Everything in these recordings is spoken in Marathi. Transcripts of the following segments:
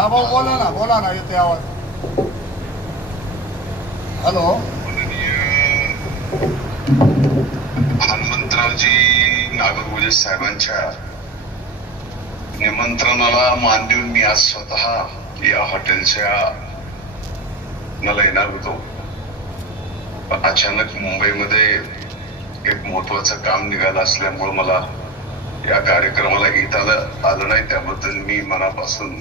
हा भाऊ बोला ना येते आवाज. हॅलो. हनुमंतरावजी नागरगोजे साहेबांच्या निमंत्रणाला मान देऊन मी आज स्वतः या हॉटेलच्या मला येणार होतो. पण अचानक मुंबईमध्ये एक महत्वाचं काम निघालं असल्यामुळे मला या कार्यक्रमाला येता आलं नाही. त्याबद्दल मी मनापासून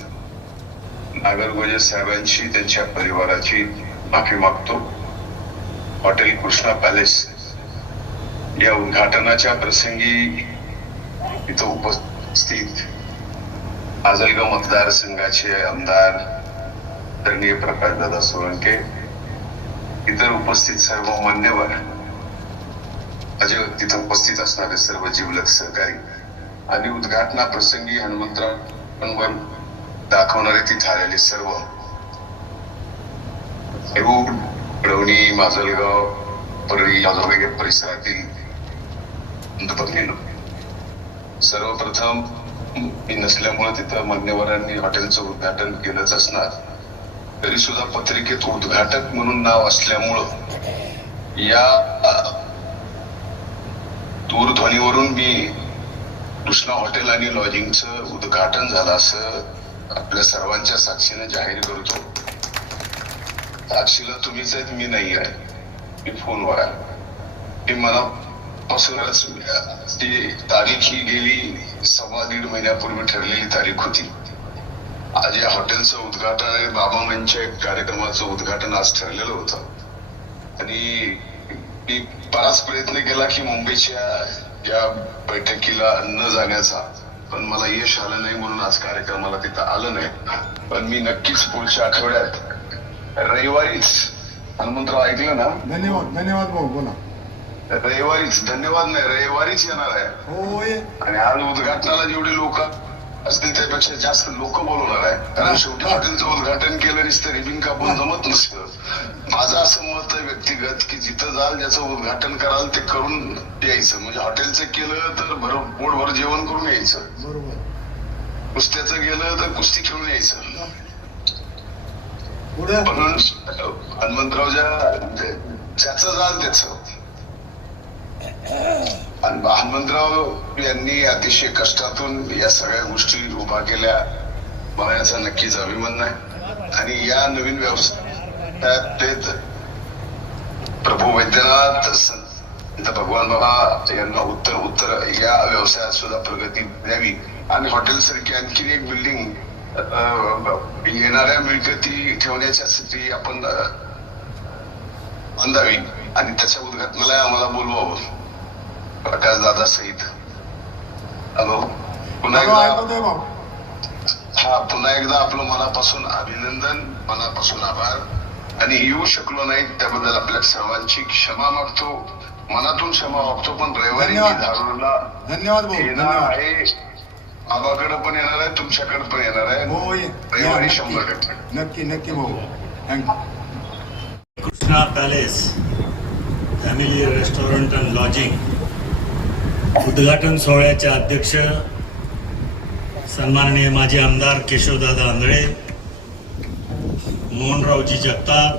नागरगोजे साहेबांची त्यांच्या परिवाराची माफी मागतो. हॉटेल कृष्णा पॅलेस या उद्घाटनाच्या प्रसंगी इथं उपस्थित माजलगाव मतदारसंघाचे आमदार आदरणीय प्रकाशदादा सोळंके, इतर उपस्थित सर्व मान्यवर, माझे तिथं उपस्थित असणारे सर्व जिवलग सहकारी आणि उद्घाटनाप्रसंगी हनुमंतरावांवर दाखवणारे तिथे आलेले सर्व वडवणी, माजलगाव, परळी या परिसरातील बंधू, सर्वप्रथम मी नसल्यामुळे तिथं मान्यवरांनी हॉटेलचं उद्घाटन केलंच असणार, तरी सुद्धा पत्रिकेत उद्घाटक म्हणून नाव असल्यामुळं या दूरध्वनीवरून मी कृष्णा हॉटेल आणि लॉजिंगचं उद्घाटन झालं असं आपल्या सर्वांच्या साक्षीने जाहीर करतो. साक्षीला तुम्हीच आहेत, मी नाही आहे, मी फोनवर आहे. मी मनापासूनच ती तारीख ही गेली 1.5 महिन्यापूर्वी ठरलेली तारीख होती. आज या हॉटेलचं उद्घाटन आणि बाबांच्या कार्यक्रमाचं उद्घाटन आज ठरलेलं होतं आणि मी बराच प्रयत्न केला की मुंबईच्या या बैठकीला न जाण्याचा, पण मला यश आलं नाही म्हणून आज कार्यक्रमाला तिथं आलं नाही. पण मी नक्कीच पुढच्या आठवड्यात रविवारीच, हनुमंतराव ऐकलं ना? धन्यवाद भाऊ, बोला. रविवारीच, धन्यवाद नाही, रविवारीच येणार आहे. होय. आणि आज उद्घाटनाला जेवढे लोक असतील त्यापेक्षा जास्त लोक बोलवणार आहे, कारण शेवटी हॉटेलचं उद्घाटन केलं नसतं रिबिन कापून जमत नसतं. माझं असं मत आहे व्यक्तिगत की जिथं जाल ज्याचं उद्घाटन कराल ते करून यायचं. म्हणजे हॉटेलचं केलं तर पोटभर जेवण करून यायचं, बरोबर. कुस्त्याचं गेलं तर कुस्ती खेळून यायचं. म्हणून हनुमंतरावच्या ज्याचं जाल त्याचं. आणि हनुमंतराव यांनी अतिशय कष्टातून या सगळ्या गोष्टी उभा केल्या, मला याचा नक्कीच अभिमान आहे. आणि या नवीन व्यवसायात प्रभू वैद्यनाथ संत भगवान बाबा यांना उत्तर या व्यवसायात सुद्धा प्रगती द्यावी आणि हॉटेल सारखी आणखी एक बिल्डिंग येणाऱ्या मिळकती ठेवण्यासाठी आपण बांधावी आणि त्याच्या उद्घाटनाला आम्हाला बोलवावं, प्रकाश दादा सहित. हॅलो, पुन्हा एकदा आपलं मनापासून अभिनंदन, मनापासून आभार. आणि येऊ शकलो नाही त्याबद्दल आपल्या सर्वांची क्षमा मागतो, मनातून क्षमा मागतो. पण रविवारी धारूरला येणार आहे, बाबाकडे पण येणार आहे, तुमच्याकडे पण येणार आहे रविवारी 100%. नक्की भाऊ. Thank you. Krishna palace family restaurant and lodging उद्घाटन सोहळ्याचे अध्यक्ष सन्माननीय माजी आमदार केशवदादा आंधळे, मोहनरावजी जगताप,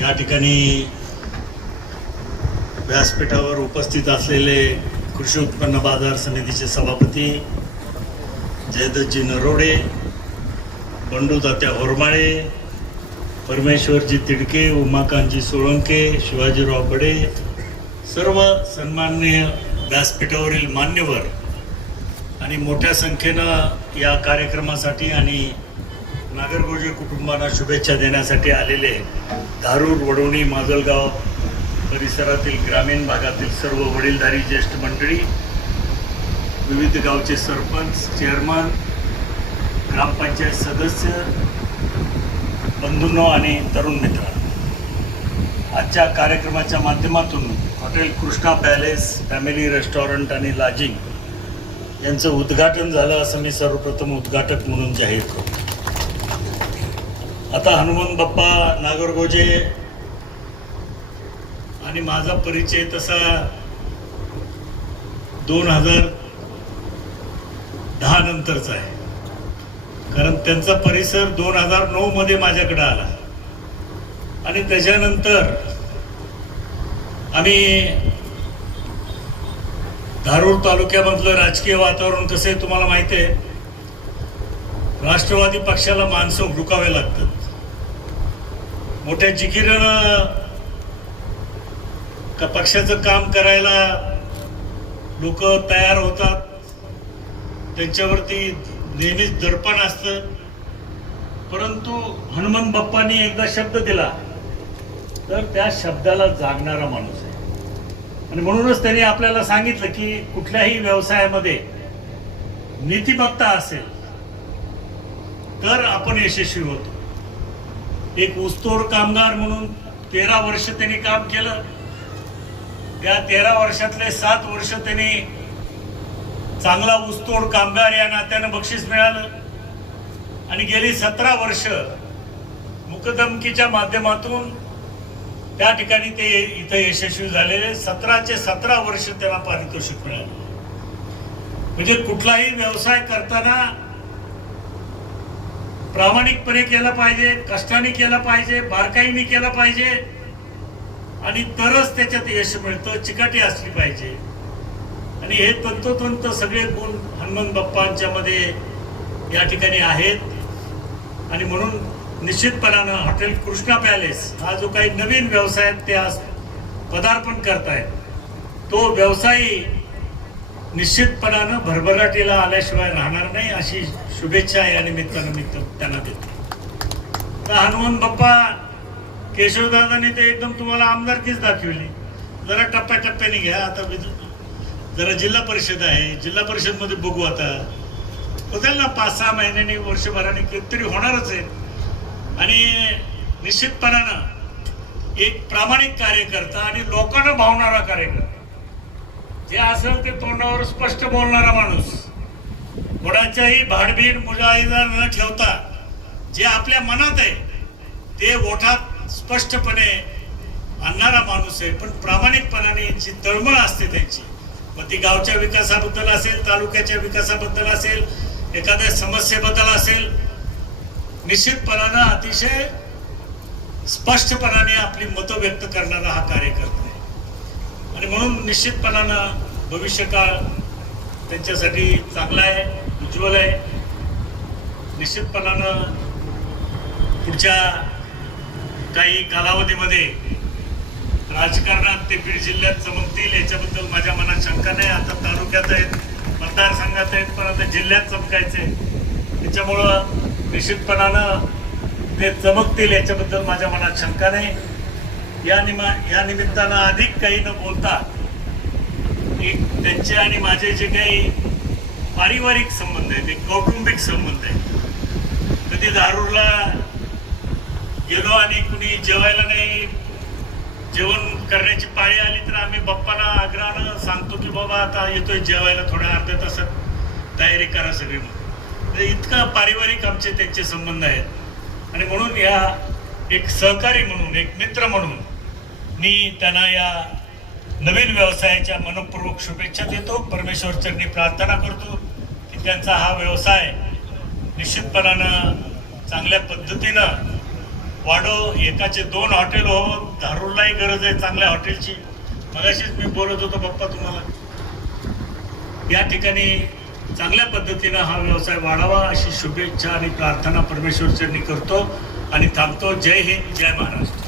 या ठिकाणी व्यासपीठावर उपस्थित असलेले कृषी उत्पन्न बाजार समितीचे सभापती जयदत्तजी नरोडे, बंडू तात्या होरमाळे, परमेश्वरजी तिडके, उमाकांतजी सोळंके, शिवाजीराव बडे, सर्व सन्माननीय व्यासपीठावरील मान्यवर आणि मोठ्या संख्येनं या कार्यक्रमासाठी आणि नागरगोजे कुटुंबांना शुभेच्छा देण्यासाठी आलेले धारूर, वडवणी, माजलगाव परिसरातील ग्रामीण भागातील सर्व वडीलधारी ज्येष्ठ मंडळी, विविध गावचे सरपंच, चेअरमन, ग्रामपंचायत सदस्य, बंधूंनो आणि तरुण मित्रांनो, आजच्या कार्यक्रमाच्या माध्यमातून hotel Krishna palace family restaurant आणि लॉजिंग यांचं उद्घाटन झालं असं मी सर्वप्रथम उद्घाटक म्हणून जाहीर करतो. आता हनुमंत बाप्पा नागरगोजे आणि माझा परिचय तसा 2010 नंतरचा आहे. कारण त्यांचा परिसर 2009 मध्ये माझ्याकडे आला आणि त्याच्यानंतर आम्ही धारूर तालुक्यामधलं राजकीय वातावरण कसं आहे तुम्हाला माहिती आहे. राष्ट्रवादी पक्षाला माणसं हुडकावे लागतात. मोठ्या जिकिरीनं पक्षाचं काम करायला लोक तयार होतात. त्यांच्यावरती नेहमीच दडपण असतं. परंतु हनुमंत बाप्पांनी एकदा शब्द दिला तर त्या शब्दाला जागणारा माणूस आहे. आणि म्हणूनच त्यांनी आपल्याला सांगितलं की कुठल्याही व्यवसायामध्ये नीतिमत्ता असेल तर आपण यशस्वी होतो. एक ऊसतोड कामगार म्हणून 13 वर्ष त्यांनी काम केलं. त्या 13 वर्षातले 7 वर्ष त्यांनी चांगला ऊसतोड कामगार या नात्यानं बक्षीस मिळालं आणि गेली 17 वर्ष मुकदमकीच्या माध्यमातून त्या ठिकाणी ते इथं यशस्वी झालेले. 17चे 17 वर्ष त्यांना पारितोषिक मिळालं. म्हणजे कुठलाही व्यवसाय करताना प्रामाणिकपणे केला पाहिजे, कष्टाने केला पाहिजे, बारकाईने केला पाहिजे आणि तरच त्याच्यात यश मिळतं. चिकाटी असली पाहिजे. आणि हे तंतोतंत सगळे गुण हनुमंत बाप्पांच्या मध्ये या ठिकाणी आहेत. आणि म्हणून निश्चितपणानं हॉटेल कृष्णा पॅलेस हा जो काही नवीन व्यवसायात ते आज पदार्पण करतायत तो व्यवसाय निश्चितपणानं भरभराटीला आल्याशिवाय राहणार नाही अशी शुभेच्छा या निमित्तानं मी त्यांना देतो. तर हनुमंत बाप्पा केशवदादांनी ते एकदम तुम्हाला आमदारकीच दाखवली. जरा टप्प्याटप्प्याने घ्या. आता जरा जिल्हा परिषद आहे, जिल्हा परिषद मध्ये बघू. आता बघाल ना 5-6 महिन्यांनी वर्षभराने कितीतरी होणारच आहे. आणि निश्चितपणानं एक प्रामाणिक कार्यकर्ता आणि लोकांना भावणारा कार्यकर्ता जे असेल ते तोंडावर स्पष्ट बोलणारा माणूस, कोणाच्याही भाडबीड मुजाहिदा न ठेवता जे आपल्या मनात आहे ते ओठात स्पष्टपणे आणणारा माणूस आहे. पण प्रामाणिकपणाने जी तळमळ असते त्यांची, मग ती गावच्या विकासाबद्दल असेल, तालुक्याच्या विकासाबद्दल असेल, एखाद्या समस्येबद्दल असेल, निश्चितपणानं अतिशय स्पष्टपणाने आपली मतं व्यक्त करणारा हा कार्यकर्ता आहे. आणि म्हणून निश्चितपणानं भविष्यकाळ त्यांच्यासाठी चांगला आहे, उज्ज्वल आहे. निश्चितपणानं पुढच्या काही कालावधीमध्ये राजकारणात ते बीड जिल्ह्यात चमकतील याच्याबद्दल माझ्या मनात शंका नाही. आता तालुक्यात आहेत, मतदारसंघात आहेत, पण आता जिल्ह्यात चमकायचे. त्याच्यामुळं निश्चितपणानं ते चमकतील याच्याबद्दल माझ्या मनात शंका नाही. या निमित्तानं अधिक काही न बोलता एक त्यांचे आणि माझे जे काही पारिवारिक संबंध आहेत, एक कौटुंबिक संबंध आहेत. कधी धारूरला गेलो आणि कुणी जेवायला नाही, जेवण करण्याची पाळी आली तर आम्ही बाप्पाला आग्रहानं सांगतो की बाबा आता येतोय जेवायला, थोड्या अर्ध्या तासात तयारी करा सगळी. इतका पारिवारिक आमचे त्यांचे संबंध आहेत. आणि म्हणून या एक सहकारी म्हणून, एक मित्र म्हणून मी त्यांना या नवीन व्यवसायाच्या मनपूर्वक शुभेच्छा देतो. परमेश्वर चरणी प्रार्थना करतो की त्यांचा हा व्यवसाय निश्चितपणानं चांगल्या पद्धतीनं वाढो. एकाचे 2 हॉटेल हो. धारूरलाही गरज आहे चांगल्या हॉटेलची. मगाशीच मी बोलत होतो बाप्पा तुम्हाला, या ठिकाणी चांगल्या पद्धतीनं हा व्यवसाय वाढावा अशी शुभेच्छा आणि प्रार्थना परमेश्वर चरणी करतो आणि थांबतो. जय हिंद, जय महाराष्ट्र.